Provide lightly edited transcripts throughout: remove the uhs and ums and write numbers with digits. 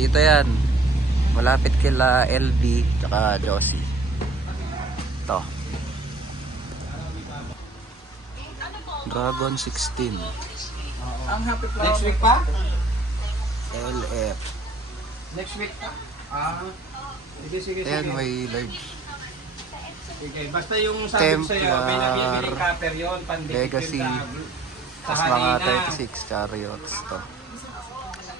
Dito yan. Malapit kila LB tsaka Josie. Ito. Dragon 16. Ang happy flower. Next week pa? LF. Next week pa? Sige. Ayan, may large. Sige, basta yung sabi ko sa'yo, may nabibili copper yun, Legacy. sa Tapos mga halina. 36 chariots to.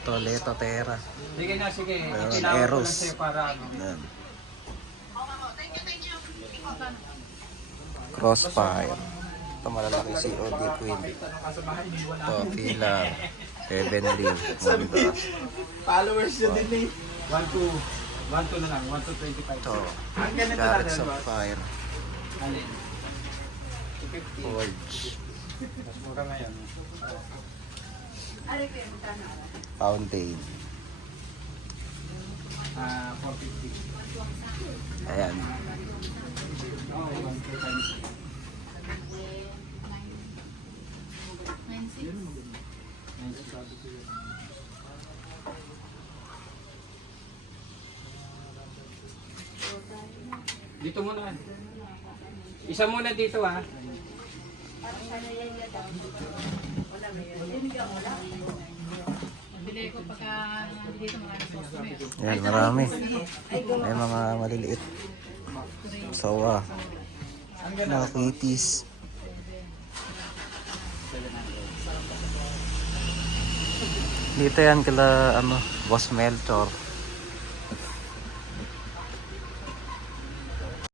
Toleto Terra. Sige na, sige. Meron Tinawag ko Eros. lang sa'yo para ano. Ayan. Crossfire. Ito malalaki si OD Queen. Ito Fila. Heavenly. Mondas. Followers nyo din eh. 1 to na lang, 1 to 25. Ito. Ang ganito na Carrots rin, of boss. Fire. Alin? 250. Forge. Mas mura ngayon. Fountain. 450. Ayan. Oh, 1 times. Dito muna. Isa muna dito ha. Bili ko pagka dito mga customer. Ayan, marami. May mga maliliit. Sawa. Mga kitties. Dito yan kila Boss Melchor.